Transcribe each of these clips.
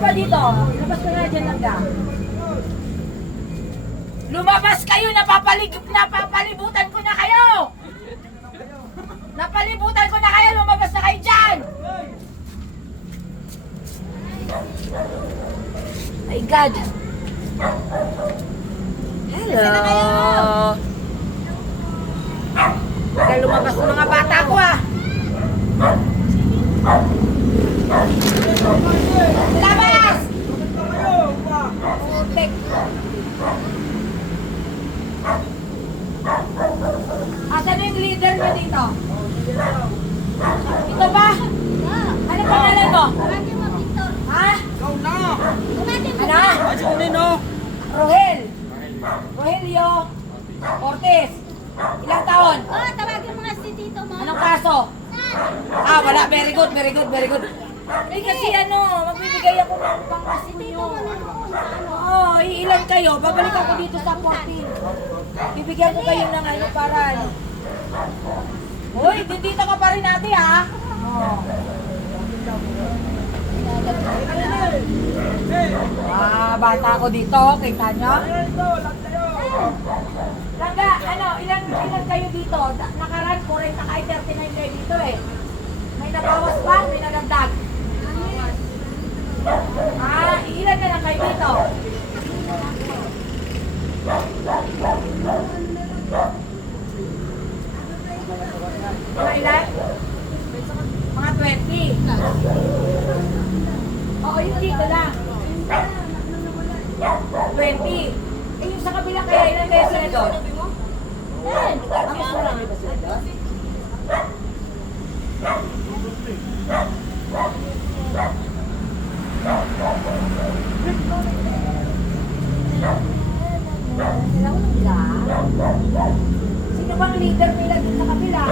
Iba dito? Labas ko na dyan lang ka. Lumabas kayo! Napapalig napapalibutan ko na kayo! Napalibutan ko na kayo! Lumabas na kayo dyan! My God! Hello! Baka lumabas ng mga bata ko ah! Labas! Putek. Asan na yung leader mo dito? Ito ba? Ano pangalan mo? Ha? Ikaw na! Ano? Kasi ko nino! Rohel. Rogelio Ortiz. Ilang taon? Oh, tawagin mo nga si Tito mo. Anong kaso? Ah, wala. Very good, very good, very good. Eh kasi ano, magbibigay ako ng pangkaso nyo. Oo, iilan kayo. Babalik ako dito sa 14. Bibigyan ko kayo ng ano para ano. Uy, dito ka pa rin natin ha. Oo. Ah, bata ako dito. Kita nyo? Langga, ano, ilan, ilan kayo dito? Nakaraan, 40 kahit 39 kayo dito eh. May nabawas pa? May nadagdag? Ah, ilan na lang kayo dito? Mga ilan? Mga 20. Oo, yung dito lang. 20. Eh, yung sa kabila kaya ilan kayo sila doon? Ten. Ang mas marami ba sila doon? Sino bang leader nila dun sa kabila?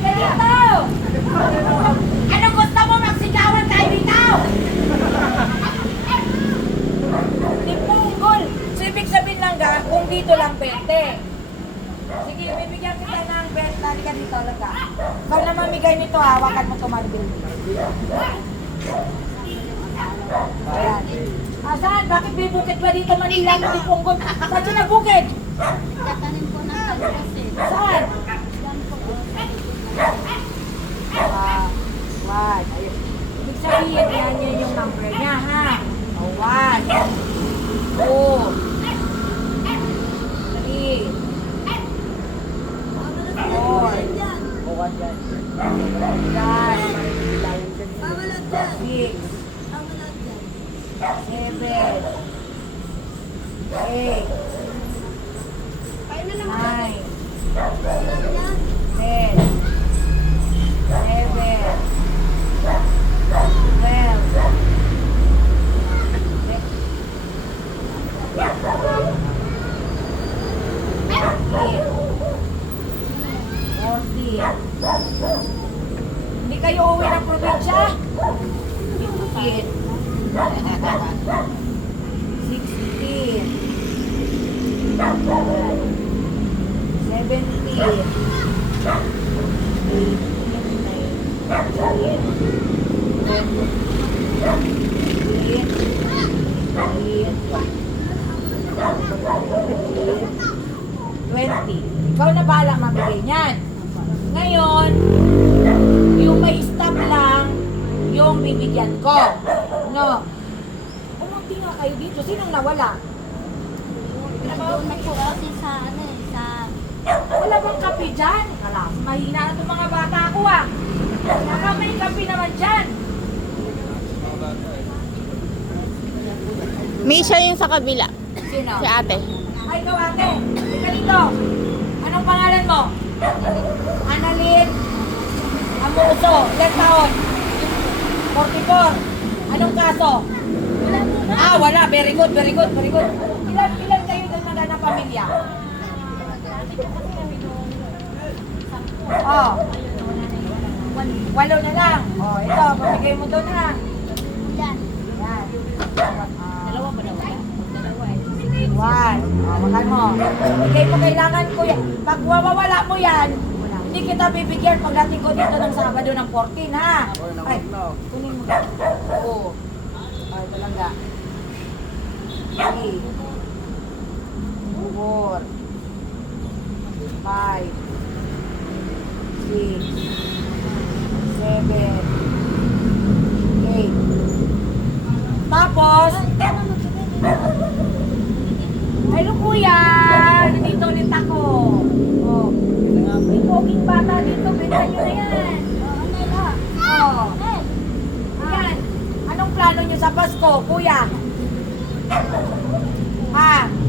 Ganito! Ano gusto mo magsigawan tayo dito? Di punggol. So, ibig sabihin lang ga, kung dito lang 20. Sige, bibigyan kita ng 20. Halika dito, halika. Ikaw na mamigay nito, hawakan mo tumanggil. Ayan. Asan? Bakit may bukid ba dito Manila? Hindi punggol. Saan siya nagbukid? Tatanim ko ng kalkasi. Saan? Ah. Ayun. Ibig sabihin, yan yan yung number niya, ha? Oh, one. Two. Three. Four. Bukas yan. Five. Pawalat yan. Six. Pawalat yan. Seven. Pawalat yan. Ten. Eleven. Hindi kayo uwi ng probinsya? Fifteen. Seventeen. 20. Ikaw na bahala mamigay niyan. Ngayon, yung may stop lang, yung bibigyan ko. No? Umunti nga kayo dito. Sinong nawala? Nag-doon na po kasi sa ano eh, sa... Wala bang kape dyan? Alam, mahina na itong mga bata ko ah. Baka may kape naman dyan. May siya yung sa kabila. Sino? Si ate. Ay, ikaw ate. Ika dito. Anong pangalan mo? Annalyn Amuso. Ilan taon? 44. Anong kaso? Ah, wala. Very good, very good, very good. Ilan, ilan kayo doon na na pamilya? Oh. Walo na lang. O, ito, pamigay mo doon ha. Yan. Yan. Dalawa ba daw? Dalawa eh. One. O, makan mo. Bigay mo kailangan ko yan. Pag mawawala mo yan, hindi kita bibigyan pagdating ko dito ng Sabado ng 14, ha? Ay, kunin mo. Oo. Ay, talaga. Three. Four. Five. Six. Seven. Eight. Tapos, Hello kuya! Nandito ulit ako. Oh. May poging bata dito. Benta nyo na yan. Oh. Yan. Anong plano nyo sa Pasko, kuya? Ha?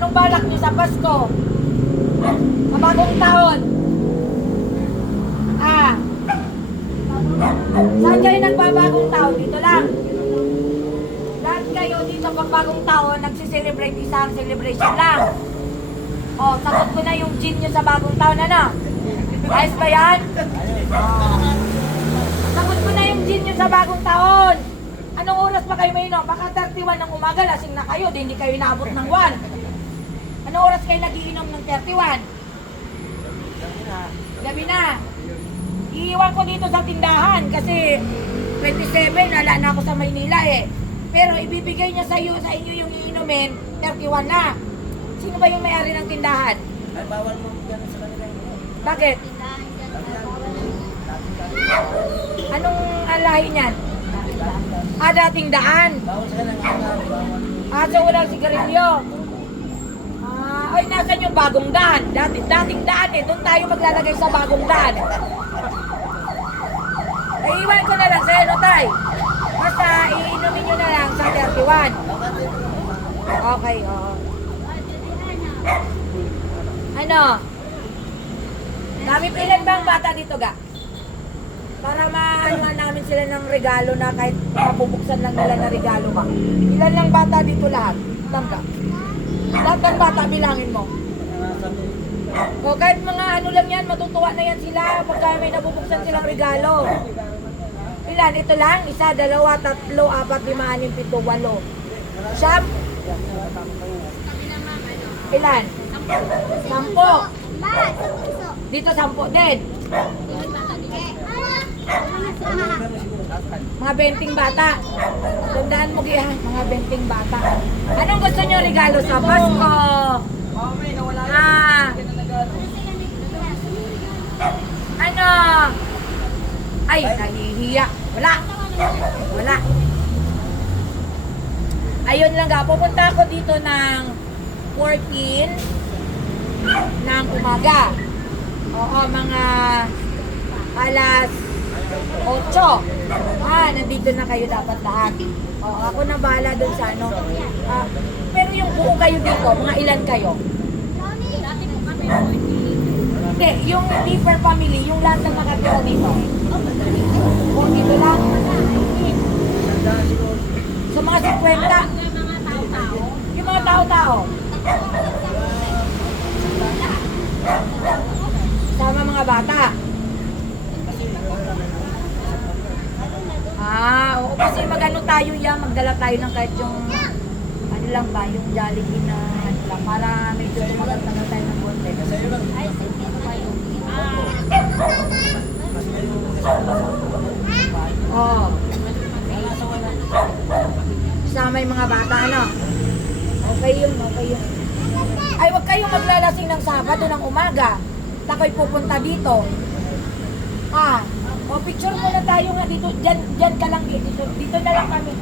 Anong balak nyo sa Pasko? Sa bagong taon? Ah. Saan kayo nagbabagong taon? Dito lang. Lahat kayo dito pag bagong taon, nagsiselebrate isang celebration lang. O, sagot ko na yung gin nyo sa bagong taon, ano? Ayos ba yan? Oh. Sagot ko na yung gin nyo sa bagong taon. Anong oras pa kayo mainom? Baka 31 ng umaga, lasing na kayo, di hindi kayo inaabot ng 1. Anong oras kayo nagiinom ng 31? Gabi na. Iiwan ko dito sa tindahan kasi 27, wala na ako sa Maynila eh. Pero ibibigay niya sa iyo, sa inyo yung iinumin, 31 na. Sino ba yung may-ari ng tindahan? Ay, bawal mo gano'n sa kanila yun. Bakit? Anong alahi niyan? Ah, dating daan. Bawal sa kanila. Ah, so walang sigarilyo. Ay, nasan yung bagong daan? Dati, dating daan eh. Doon tayo maglalagay sa bagong daan. Ay, iwan ko na lang sa'yo, no, tay? Basta, iinumin nyo na lang sa 31. Okay, oo. Ano? Dami pa ilan bang bata dito, ga? Para maanuhan namin sila ng regalo na kahit mapubuksan lang nila na regalo ka. Ilan lang bata dito lahat? Tangka. Lahat ng bata bilangin mo. O kahit mga ano lang yan, matutuwa na yan sila pagka may nabubuksan silang regalo. Ilan? Ito lang? Isa, dalawa, tatlo, apat, lima, anim, pito, walo. Siyam? Ilan? Sampo. Dito sampo din. Mga benting bata. Tandaan mo gihan, mga benting bata. Anong gusto nyo regalo sa Pasko? Ah, ano? Ay, nahihiya. Wala. Wala. Ayun lang ga, pupunta ako dito ng 14 ng umaga. Oo, mga alas 8. Ah, nandito na kayo dapat lahat. Oo, ako na bahala dun sa ano. Ah, pero yung buo kayo dito, mga ilan kayo? Hindi, yung deeper family, yung lahat ng nakatira dito. O, dito lang. So, mga 50. Yung mga tao-tao. Sama mga bata. Ah, oo. Kasi magano tayo yan, magdala tayo ng kahit yung, ano lang ba, yung Jollibee na, ano lang, para medyo tumagal-tagal tayo ng konti. Oo. Sama yung mga bata, ano? Okay yun, okay yun. Ay, wag kayong maglalasing ng Sabado ng umaga. Takoy pupunta dito. Ah, o, picture muna tayo nga dito. Diyan, diyan ka lang dito. Dito na lang kami.